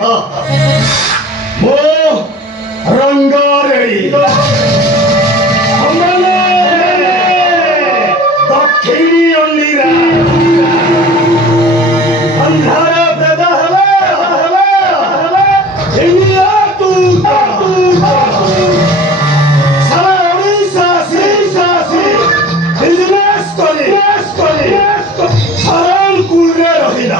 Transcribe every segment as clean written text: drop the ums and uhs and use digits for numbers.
뭐 ರಂಗಾರಳಿ ಅಮ್ಮನೇ ದಕ್ಷಿಣಿಯೊಂದಿರ ಅಂಧಾರ ಪ್ರದಹಲ ಎಲ್ಲಿಯ ತೂಕ সারা ওড়িশা শাসি বিজনেস করে সারান কুলরে রহিলা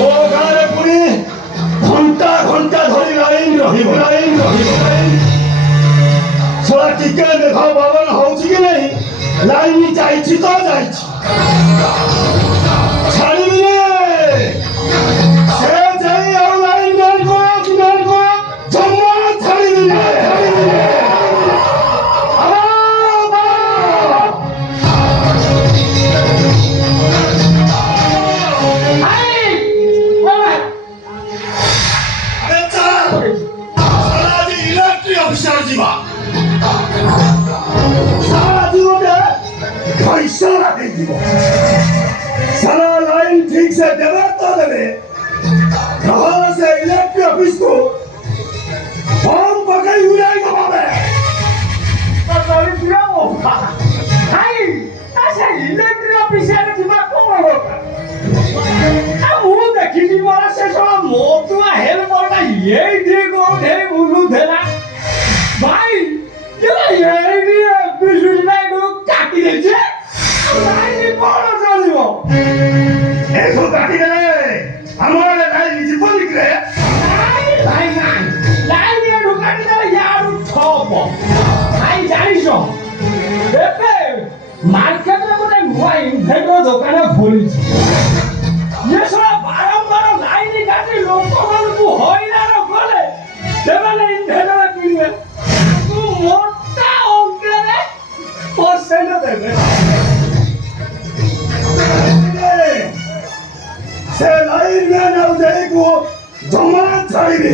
ও গারে পুরি ঘন্টা ধরি লাইন রহিব সরা টিকে দেখ বাবন হଉଛି কি নাই লাইন যাইছি তো যাইছি ছাড়িবি সে যাই আর লাইন গো জমা ছাড়িবি सारा लाइन ठीक से देवे तो देवे नहले से इलेक्ट्रिक ऑफिस को हम पकड़ उड़ाएगा बाबे तो तोरी दिया वो हाय ऐसे इलेक्ट्रिक ऑफिस है दिमाग को होगा अब वो देखी जी वाला से सब मोटवा हेल पड़ता ये देखो दे उलू देला भाई ये भी बिजुली को काटी दे छे लाइन बड़ चलिबो एखो काटी देले हमर लाइन जीवन निकले लाइन ये ढुकाटी देले यार ठप भाई जानिसो एपे मार्केट रे गोटे नुआ इन्भर्टर दुकान खोलिछि ये सब बारंबार लाइन काटी लोक मानकु हइराण कले सेमाने इन्भर्टर किनबे तू मोटा अंकले परसेंट देबे से लाइन में न देखो जमा छाड़ी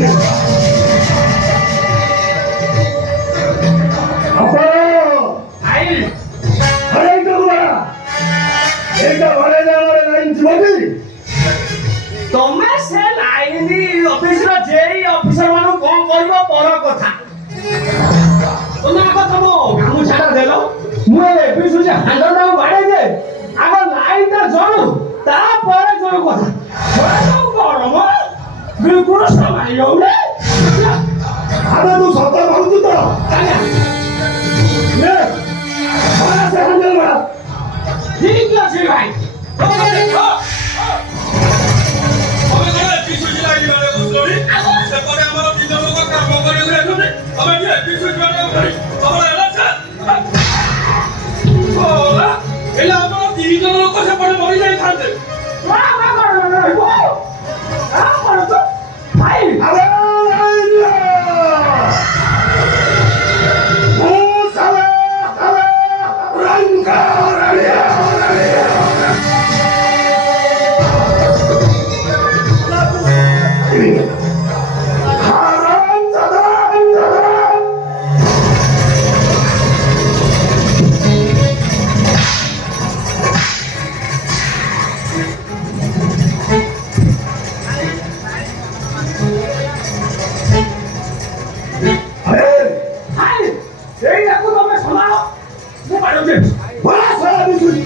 अपा आई अरे डबरा एका बड़े जावर लाइन जीवगी तमे से लाइन ऑफिस रो जेई ऑफिसर मानु कोन करिवो पर कथा तमे आको तमो गामु छाड़ा देलो मु ए ऑफिस जे हैंडल डाउ बाडे दे आगो लाइन ता जणु ता पर जणु कथा छोड़ा गरम बिल्कुल समय होले अरे तू सता भाऊ तो काया ले बड़ा से हैंडल मार ठीक আছে ভাই তোমরা দেখো ଆମେ କଣ ଏପିସୋଡ୍ ଲାଗିବାରେ ବୁଝଲନି ସେପଟେ ଆମର ଦିନ ଲୋକ କାମ କରିବାକୁ ଯାଇଛନ୍ତି ଆମେ କି ଏପିସୋଡ୍ କରିବାକୁ କରି ତମର ହେଲା ସାର୍ ଓଲା ଏଲା ଆମର ଦି ଜଣ ଲୋକ ସେପଟେ ମରି ଯାଇଥାନ୍ତେ ভাই अरे ओ साला रंगारड़ी हराम दादा बड़ा साला बिल्कुल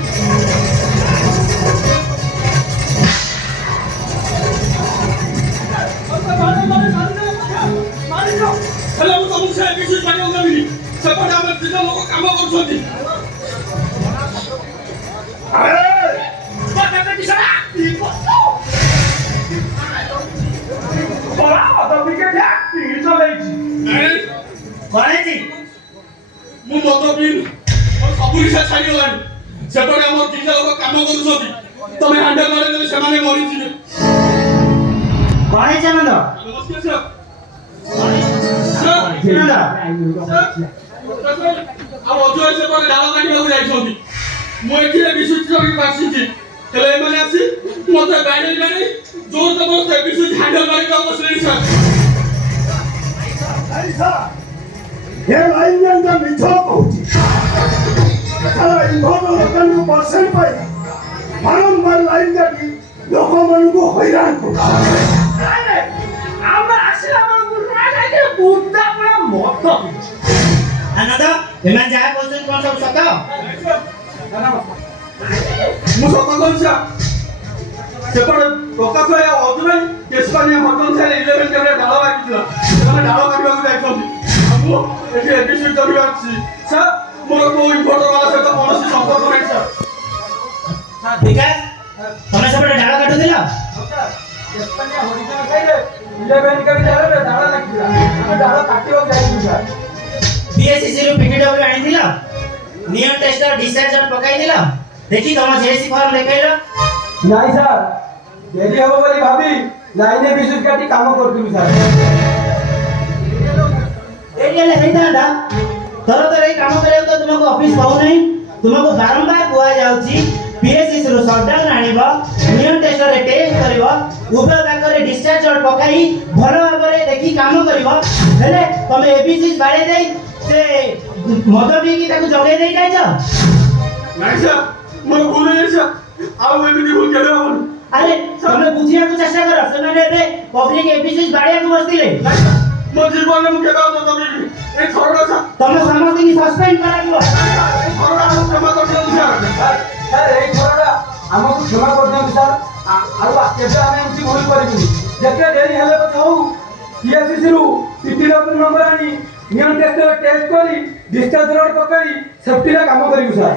ହେଲେ ମୁଁ ତମକୁ ସେ ଏପିସୋଡ୍ କରିବାକୁ ଦେବିନି ସେପଟେ ଆମର ଦିନ ଲୋକ କାମ କରୁଛନ୍ତି अरे বলা অত দিকে যা তিন চলেছি করেছি ମୁଁ ମଦ ପିଇନି ମୋର ସବୁ ନିଶା ଛାଡ଼ିଗଲାଣି ସେପଟେ ଆମର ଦିନ ଲୋକ କାମ କରୁଛନ୍ତି ତମେ ହ୍ୟାଣ୍ଡେଲ ମାରିଦେଲେ ସେମାନେ ମରିଯିବେ করেছে না ନମସ୍କାର ସାର୍ ଆଉ ଅଜୟ ସେପଟେ ଡାଳ କାଟିବାକୁ ଯାଇଛନ୍ତି ମୁଁ ଏଠି ବିଶୁଦ୍ଧ କରିକି ଆସିଛି ହେଲେ ଏମାନେ ଆସି ମତେ ବାଡ଼େଇ ଜୋର ଜବରଦସ୍ତ ବିଶୁଦ୍ଧ ହ୍ୟାଣ୍ଡେଲ ମାରିବାକୁ ବସିଲେଣି ସାର୍ ऐसा ये लाइन में अंदर मिठो पहुंची सारा इन्भर्टर लोकन को परसेंट पाई बारंबार लाइन जाती लोक मन को ହଇରାଣ କରୁଛି। ଆରେ ଆମେ ଆସିଲା ବେଳକୁ ନାଇଁ ବୁଦ୍ଧା ପୁରା ମଦ ଆନନ୍ଦ ଏମାନେ ଯାହା କହୁଛନ୍ତି କଣ ସବୁ ସତ? ମୁଁ ସତ କହୁଛି ସେପଟେ ପ୍ରକାଶ ଭାଇ ଆଉ ଅଜୁ ଭାଇ କେଶପାନିଆ ମଟନ ସାହି 11 କେବେ ଡାଳ ଲାଗିଥିଲା ସେମାନେ ଡାଳ କାଟିବାକୁ ଯାଇଛନ୍ତି ଆଉ ମୁଁ ଏଠି ଏବିସି କରିବା ଅଛି ସାର୍ ମୋର କୋଉ ଇମ୍ପୋର୍ଟର ବାଲା ସହିତ କୌଣସି ସମ୍ପର୍କ ନାହିଁ ସାର୍ ବିକାଶ ତମେ ସେପଟେ ଡାଳ କାଟୁଥିଲ? କେଶପାନିଆ ହରିଜନ ସାହିରେ 11 କେବେ ଡାଳ ଲାଗିଥିଲା ଆମେ ଡାଳ କାଟିବାକୁ ଯାଇଥିଲୁ ସାର୍ BSCC ରୁ PTW ଆଣିଥିଲ? ନିୟମ ଟେଷ୍ଟର ଡିସଚାର୍ଜ ପକାଇଥିଲ? ଦେଖି ତମ JC ଫର୍ମ ଦେଖେଇଲ? ନାଇଁ ସାର୍ ଡେରି ହବ ବୋଲି ଭାବି ଲାଇନରେ ବିଦ୍ୟୁତ କାଟି କାମ କରୁଥିଲୁ ସାର୍ ଏଇଠି ହେଲେ ହେଇଥାନ୍ତା ତର ଏଇ କାମ କରିବାକୁ ତ ତୁମକୁ ଅଫିସ କହୁନାହିଁ ତୁମକୁ ବାରମ୍ବାର କୁହାଯାଉଛି PSCC ରୁ ସଟଡାଉନ ଆଣିବ ନିୟମ ଟେଷ୍ଟରେ ଟେଷ୍ଟ କରିବ ଉଭୟ ଭାଗରେ ଡିସଚାର୍ଜ ପକାଇ ଭଲ ଭାବରେ ଦେଖି କାମ କରିବ ହେଲେ ତମେ ABC ବାଡେଇ ଦେଇ ସେ ମଦ ପିଇକି ତାକୁ ଜଗେଇ ଦେଇ ଯାଇଛ? ନାଇଁ ସାର୍ ମୋର ଭୁଲ ହେଇଯାଇଛି ସାର୍ ଆଉ ଏମିତି ଭୁଲ କେବେ ହବନି ଆରେ ତମେ ବୁଝିବାକୁ ଚେଷ୍ଟା କର ସେମାନେ ଏବେ ପବ୍ଲିକ ABC ବାଡିବାକୁ ବସିଥିଲେ ମୋ ଜୀବନରେ ମୁଁ କେବେ ଆଉ ଜମିବି ଏଇ ଥରଟା ସାର୍ ତମେ ସମସ୍ତଙ୍କୁ ସସ୍ପେଣ୍ଡ କରାଯିବ ଏଇ ଥରଟା ଆମକୁ କ୍ଷମା କରିଦିଅନ୍ତୁ ସାର୍ ସାର୍ ଏଇ ଥରଟା ଆମକୁ କ୍ଷମା କରିଦିଅନ୍ତୁ ସାର୍ ଆଉ କେବେ ଆମେ ଏମିତି ଭୁଲ କରିବୁନି ଯେତେ ଡେରି ହେଲେ ମଧ୍ୟ ହଉ PSCCରୁ PTW ନମ୍ବର ଆଣି ନିୟମ ଟେଷ୍ଟରେ ଟେଷ୍ଟ କରି ଡିସଚାର୍ଜ ରୋଡ ପକାଇ ସେଫ୍ଟିରେ କାମ କରିବୁ ସାର୍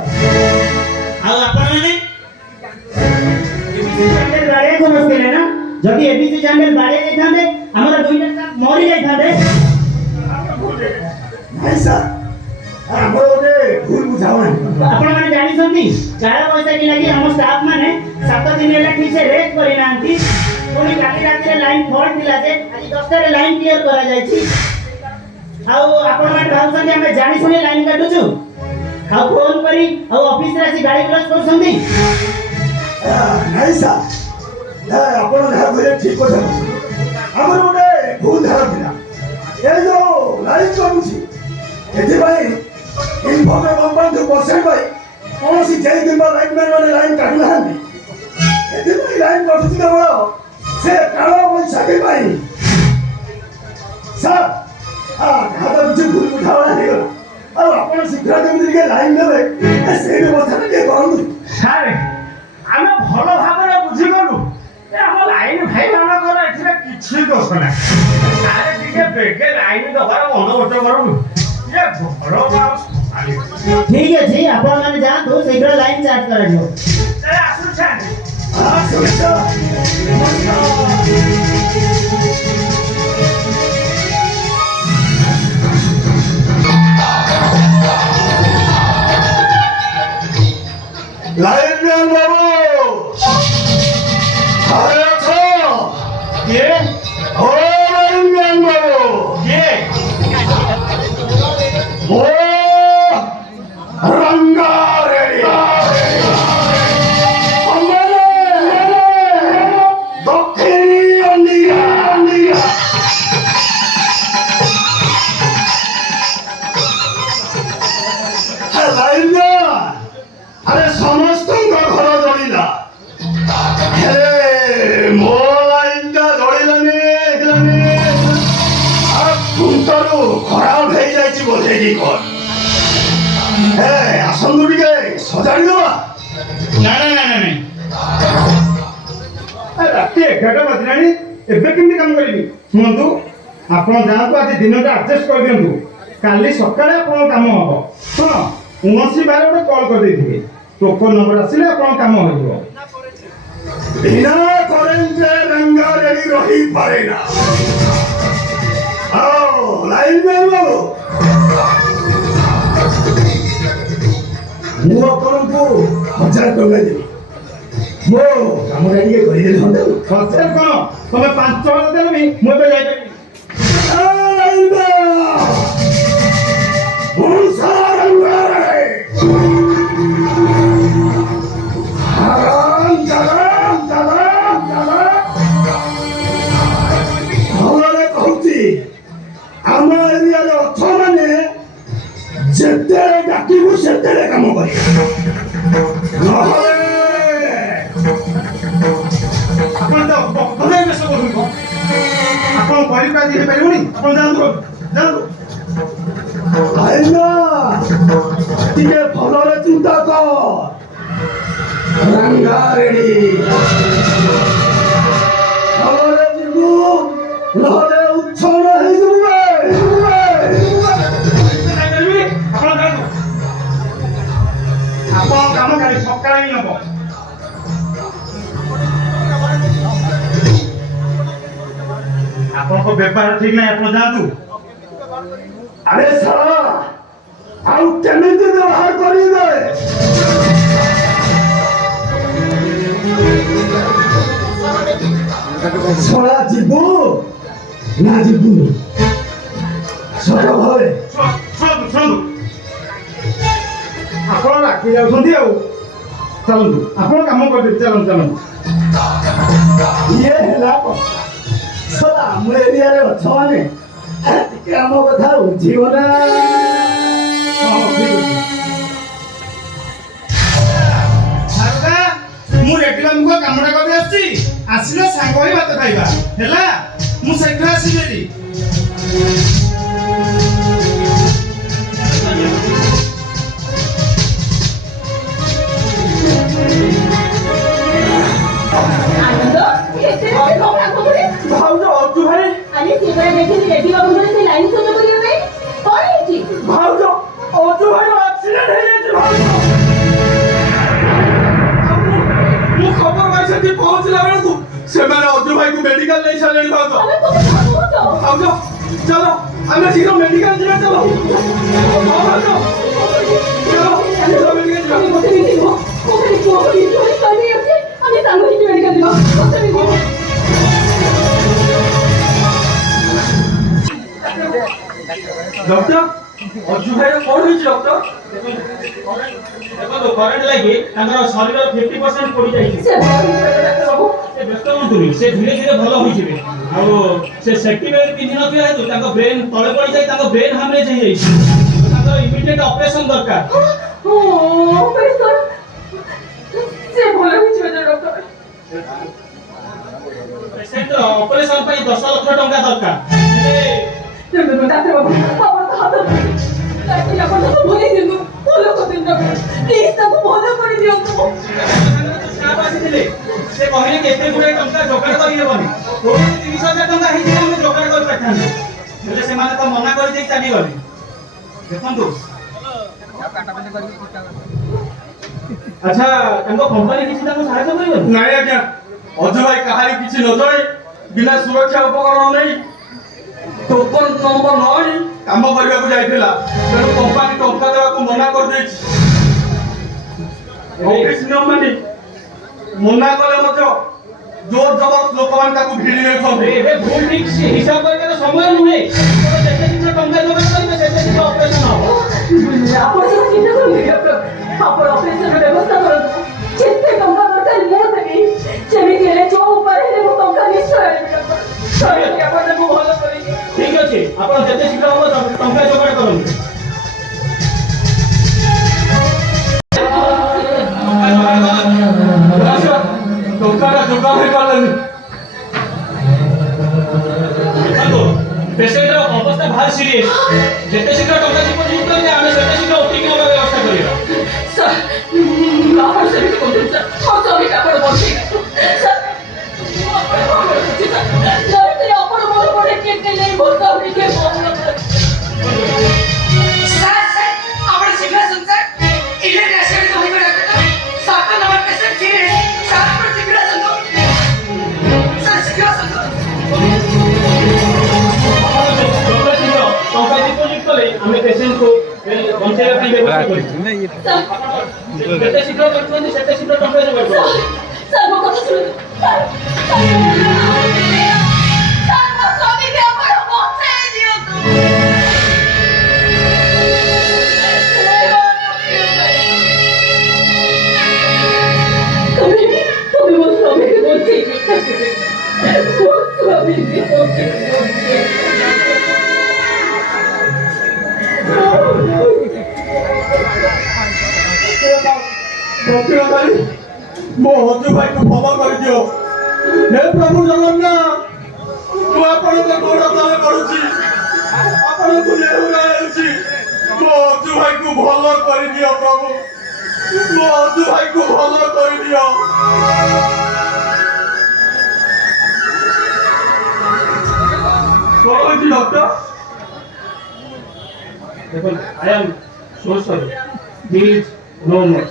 ଆଉ ଆପଣମାନେ ABC ଚ୍ୟାନେଲ ବାଡିବାକୁ ବସିଥିଲେ ନା ଯଦି ABC ଚ୍ୟାନେଲ ବାଡେଇ ଦେଇଥାନ୍ତେ ଆମର ଦୁଇଟା ଷ୍ଟାଫ୍ ମରି ଯାଇଥାନ୍ତେ ନାଇଁ ସାର୍ ଆମର ଗୋଟେ ଭୁଲ ବୁଝାମଣା ଆପଣମାନେ ଜାଣିଛନ୍ତି କାଳ ବୈଶାଖୀ ଲାଗି ଆମ ଷ୍ଟାଫ ମାନେ 7 ଦିନ ହେଲା ଠିକ ସେ ରେଷ୍ଟ କରିନାହାନ୍ତି ପୁଣି କାଲି ରାତିରେ ଲାଇନ ଫଲ୍ଟ ଥିଲା ଯେ ଆଜି 10টাରେ ଲାଇନ କ୍ଲିୟର କରାଯାଇଛି ଆଉ ଆପଣମାନେ ଭାବୁଛନ୍ତି ଆମେ ଜାଣି ଶୁଣି ଲାଇନ କାଟୁଛୁ ଆଉ ଫୋନ କରି ଆଉ ଅଫିସରେ ଆସି ଗାଳି ଗୁଲାଜ କରୁଛନ୍ତି ନାଇଁ ସାର୍ ଆପଣ ଯାହା କହିଲେ ଠିକ କଥା ଆମର ଗୋଟେ ଭୁଲ ଧାରା ଥିଲା ଏ ଯୋଉ ଲାଇନ କଟୁଛି ଏଥିପାଇଁ ଇନଭର୍ଟର କମ୍ପାନୀକୁ ବସାଇ ପାଇଁ କୌଣସି ଜେଇ କିମ୍ବା ଲାଇନମ୍ୟାନ ମାନେ ଲାଇନ କାଟୁନାହାନ୍ତି ଏଥିପାଇଁ ଲାଇନ କଟୁଛି କେବଳ ସେ କାଳ ବୈଶାଖୀ ପାଇଁ ସାର୍ ଯାହା କିଛି ଭୁଲ ବୁଝାମଣା ହେଇଗଲା ଆଉ ଆପଣ ଶୀଘ୍ର କେମିତି ଟିକେ ଲାଇନ ଦେବେ ସେଇ ବ୍ୟବସ୍ଥାଟା ଟିକେ କରନ୍ତୁ ସାର୍ ଆମେ ଭଲ ଭାବରେ ବୁଝିଗଲୁ ଯେ ଆମ ଲାଇନ ଭାଇମାନଙ୍କର ଏଥିରେ କିଛି ଦୋଷ ନାହିଁ ସାର୍ ଟିକେ ବେଗେ ଲାଇନ ଦେବାର ବନ୍ଦୋବସ୍ତ କରନ୍ତୁ ଇଏ ଘର ଠିକ ଅଛି ଆପଣମାନେ ଯାଆନ୍ତୁ ଶୀଘ୍ର ଲାଇନ ଚାର୍ଜ କରାଯିବ ଆସୁଛନ୍ତି লাইনম্যান বাবু ঘরে আছো কে ও লাইনম্যান বাবু কে ও রঙ্গারেড়ি দক্ষিণী অন্দিরা লাইনম্যান আরে ସମସ୍ତଙ୍କ ଘର ଜଳିଲା ହେଲେ ମୋ ଲାଇନଟା ଜଳିଲାନି ଆଉ ଖୁଣ୍ଟରୁ ଖରାପ ହେଇଯାଇଛି ବୋଧେ କି କଣ ଆସନ୍ତୁ ଟିକେ ସଜାଡ଼ି ଦେବା ନାଇଁ ରାତି 11ଟା ବାଜିଲାଣି ଏବେ କେମିତି କାମ କରିବି ଶୁଣନ୍ତୁ ଆପଣ ଯାଆନ୍ତୁ ଆଜି ଦିନଟା ଆଡଜଷ୍ଟ କରିଦିଅନ୍ତୁ କାଲି ସକାଳେ ଆପଣଙ୍କ କାମ ହବ ହଁ 19/12 ଗୋଟେ କଲ୍ କରିଦେଇଥିବେ ଟୋକନ ନମ୍ବର ଆସିଲେ ଆପଣଙ୍କ କାମ ହେଇଯିବ ବିନା କରେଣ୍ଟରେ ରଙ୍ଗାରେଡି ରହିପାରେ ନା ଆଉ ଲାଇନମ୍ୟାନ ବାବୁ ମୁଁ ଆପଣଙ୍କୁ 1000 ଟଙ୍କା ଦେବି ମୋ କାମଟା ଟିକେ କରିଦେଇଥାନ୍ତେ ହଜାର କଣ ତମେ 5 ଦେଲେ ବି ମୁଁ ଏବେ ଯାଇପାରିବି ଆମ ଏରିଆରେ ଅଛ ମାନେ ଯେତେବେଳେ ଡାକିବୁ ସେତେବେଳେ କାମ କରିବୁ ନହେଲେ ଆପଣ ତ କରିପାରିବା ଦେଇପାରିବୁନି ଆପଣ ଯାଆନ୍ତୁ ଯାଆନ୍ତୁ ଆଇନା ଟିକେ ଭଲରେ ଚିନ୍ତା କର ରଙ୍ଗା ରେଡି ଭଲରେ ଯିବୁ ନହେଲେ ଉଚ୍ଛନ୍ନ ହେଇଯିବୁ ଯାଇପାରିବିନି ଆପଣ ଯାଆନ୍ତୁ ଆପଣ କାମ କାଲି ସକାଳେ ହିଁ ହବ ଆପଣଙ୍କ ବ୍ୟବହାର ଠିକ ନାହିଁ ଆପଣ ଯାଆନ୍ତୁ ଆରେ ଶଳା ଆଉ କେମିତି ବ୍ୟବହାର କରିବେ ଶଳା ଯିବୁ ନା ଯିବୁନି ସତ ଭାବେ ଶୁଣନ୍ତୁ ଆପଣ ରାଖି ଯାଉଛନ୍ତି ଆଉ ଚାଲନ୍ତୁ ଆପଣ କାମ କରିଦେବେ ଚାଲନ୍ତୁ ଇଏ ହେଲା କଥା ଶଳା ଆମ ଏରିଆରେ ଅଛ ମାନେ ଟିକେ ଆମ କଥା ବୁଝିବ ନା ମୁଁ ରେଡି ବାବୁଙ୍କ କାମଟା କରି ଆସିଛି ଆସିଲେ ସାଙ୍ଗ ହୋଇ ଭାତ ଖାଇବା ହେଲା ମୁଁ ଶୀଘ୍ର ଆସିବି ଆନନ୍ଦ ଏତେ ରାତି କଣ କାମ କରେ ଭାଉଜ ଅଜୁ ଭାଇ ଆରେ ସେବେଳେ ଦେଖିଲି ରେଡି ବାବୁଙ୍କର ସେ ଲାଇନ ସଜ କରିବା ପାଇଁ କଣ ହେଇଛି ଭାଉଜ ଅଜୁ ଭାଇ ଆକ୍ସିଡେଣ୍ଟ ହେଇଯାଇଛି ଭାଉଜ ମୁଁ ଖବର ପାଇ ସେଠି ପହଞ୍ଚିଲା ବେଳକୁ ସେମାନେ ଅଜୁ ଭାଇକୁ ମେଡିକାଲ ନେଇ ସାରିଲେଣି ଭାଉଜ ତମେ କଣ କହୁଛ ଭାଉଜ ଚାଲ ଆମେ ଶୀଘ୍ର ମେଡିକାଲ ଯିବା ଚାଲ ହଁ ଭାଉଜ ଚାଲ ଶୀଘ୍ର ମେଡିକାଲ ଯିବା আমি বসে নিতে গো ওখানে পুরো ইনফ্লুয়েন্স করে আছে আমি সাঙ্গ হিসেবে মেডিকেল দিব বসে নিতে ଡକ୍ଟର ଅଜୁ ଭାଇର କଣ ହେଇଛି ଡକ୍ଟର ଦେଖନ୍ତୁ କରେଣ୍ଟ ଲାଗି ତାଙ୍କର ଶରୀର 50% ପୋଡ଼ି ଯାଇଛି সে বাবু ସେ ବ୍ୟସ୍ତ ହୁଅନ୍ତୁନି ସେ ଧୀରେ ଧୀରେ ଭଲ ହୋଇଯିବେ ଆଉ ସେ ସେଫ୍ଟି ବେଲ୍ଟ ପିନ୍ଧି ନଥିବା ହେତୁ ତାଙ୍କ ବ୍ରେନ୍ ତଳେ ପଡ଼ିଯାଇ ତାଙ୍କ ବ୍ରେନ୍ ହାମରେଜ୍ ହେଇଯାଇଛି ତାଙ୍କର ଇମିଡିଏଟ୍ ଅପରେସନ୍ ଦରକାର ও পেছন সে বলে হচ্ছে ডক্টর ପେସେଣ୍ଟର ଅପରେସନ୍ ପାଇଁ 10 ଲକ୍ଷ ଟଙ୍କା ଦରକାର ହେଲେ ডাক্তার বাবু আমার তো হাত ডাক্তার আমার তো ভুলে দিন ভালো করে দিন প্লিজ তাকে ভালো করে দিও তো ଷ୍ଟାଫ୍ ଆସିଥିଲେ ସେ କହିଲେ କି ଏତେ ଗୁଡ଼ାଏ ଟଙ୍କା ଯୋଗାଡ଼ କରିହେବନି 30,000 ଟଙ୍କା ହେଇଥିଲେ ଆମେ ଯୋଗାଡ଼ କରିପାରିଥାନ୍ତୁ ହେଲେ ସେମାନେ ତ ମନା କରିଦେଇ ଚାଲିଗଲେ ଦେଖନ୍ତୁ ଆଚ୍ଛା ତାଙ୍କ କମ୍ପାନୀ କିଛି ତାଙ୍କୁ ସାହାଯ୍ୟ କରିବନି ନାଇଁ ଆଜ୍ଞା ଅଜୁ ଭାଇ କାହାରି କିଛି ନ ଜଣେ ବିନା ସୁରକ୍ଷା ଉପକରଣ ନେଇ ଟୋକନ ନମ୍ବର ନ ଆଣି କାମ କରିବାକୁ ଯାଇଥିଲା ତେଣୁ କମ୍ପାନୀ ଟଙ୍କା ଦେବାକୁ ମନା କରିଦେଇଛି ଅଫିସ ନିୟମ ମାନି ମନା କଲେ ମଧ୍ୟ ଜୋର ଜବରଦସ୍ତ ଲୋକମାନେ ତାକୁ ଭିଡ଼ି ନେଉଛନ୍ତି ଏବେ ଭୁଲ ଠିକ ହିସାବ କରିବାର ସମୟ ନୁହେଁ ଯେତେ ଶୀଘ୍ର ଟଙ୍କା ଯୋଗାଡ଼ କରିବେ ସେତେ ଶୀଘ୍ର ଅପରେସନ୍ ହବ ଆପଣ ସବୁ ଚିନ୍ତା କରନ୍ତି ଡକ୍ଟର ଆପଣ ଅପରେସନର ବ୍ୟବସ୍ଥା କରନ୍ତୁ ଯେତେ ଟଙ୍କା ଦରକାର ମୁଁ ଦେବି ଯେମିତି ହେଲେ ଯୋଉ ଉପାୟରେ ହେଲେ ମୁଁ ଟଙ୍କା ନିଶ୍ଚୟ ଆଣିବି ଡକ୍ଟର ଦୟାକରି ଆପଣ ତାକୁ ଭଲ କରିକି ଠିକ ଅଛି ଆପଣ ଯେତେ ଶୀଘ୍ର ହବ ଟଙ୍କା ଯୋଗାଡ଼ କରନ୍ତୁ ଟଙ୍କାଟା ଯୋଗାଡ଼ ହେଇପାରିଲାନି ଦେଖନ୍ତୁ ପେସେଣ୍ଟର ଅବସ୍ଥା ଭାରି ସିରିୟସ୍ ଯେତେ ଶୀଘ୍ର ଟଙ୍କା ଡିପୋଜିଟ୍ କରିବେ ଆମେ ସେତେ ଶୀଘ୍ର ଓଟିକି ନେବା ବ୍ୟବସ୍ଥା କରିବା ସାର୍ ଆପଣ ସେମିତି କହୁଛନ୍ତି ସାର୍ ମୋ ସ୍ୱାମୀକି ଆପଣ ବଞ୍ଚେଇ ଦୟାକରି ଆପଣ ମୋର ଗୋଟେ କେତେ ନେଇ ମୋ ସ୍ୱାମୀକି Sir, our civil sir, international coming back. Sir, our patient serious. Sir, our civil sir, civil ଟଙ୍କା ଡିପୋଜିଟ୍ କଲେ ଆମେ ପେସେଣ୍ଟକୁ ବଞ୍ଚାଇବା ପାଇଁ ବ୍ୟବସ୍ଥା କରିବୁ ଯେତେ ଶୀଘ୍ର କରୁଛନ୍ତି ସେତେ ଶୀଘ୍ର ଟଙ୍କା ଯୋଗାଡ଼ କରିବୁ ସାର୍ ମୋ କଥା ଶୁଣନ୍ତୁ ସାର୍ ମୋ ସ୍ୱାମୀକି ଆପଣ ବଞ୍ଚେଇ ଦିଅନ୍ତୁ তুমি ମୋ ସ୍ୱାମୀକି ବଞ୍ଚେଇକି ମୋ ସ୍ୱାମୀକି ପ୍ରତିଭାଧାରୀ ମୋ ଅଜୁ ଭାଇକୁ କ୍ଷମା କରିଦିଅ ହେ ପ୍ରଭୁ ଜଗନ୍ନାଥ ମୁଁ ଆପଣଙ୍କ ଗୋଡ଼ ତଳେ ପଡୁଛି ଆପଣଙ୍କୁ ନେହୁରା ହେଉଛି ମୋ ଅଜୁ ଭାଇକୁ ଭଲ କରିଦିଅ ପ୍ରଭୁ ମୋ ଅଜୁ ଭାଇକୁ ଭଲ କରିଦିଅ କଣ ହେଇଛି ଡକ୍ଟର ଦେଖନ୍ତୁ I am so sorry he is no more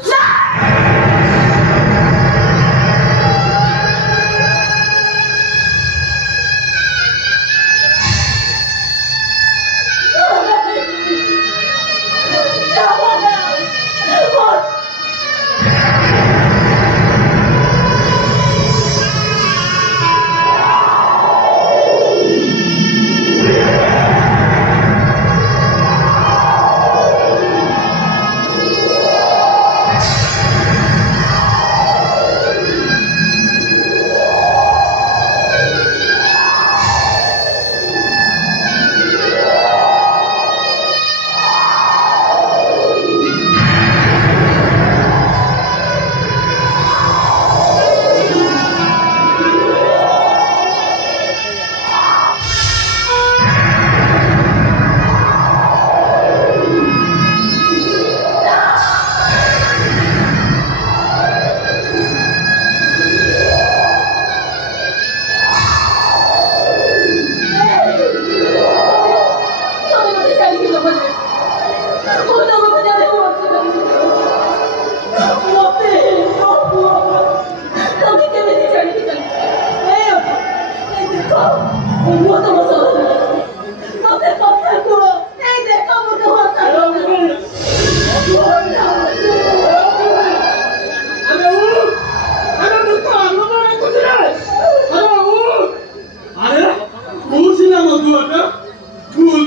Vul,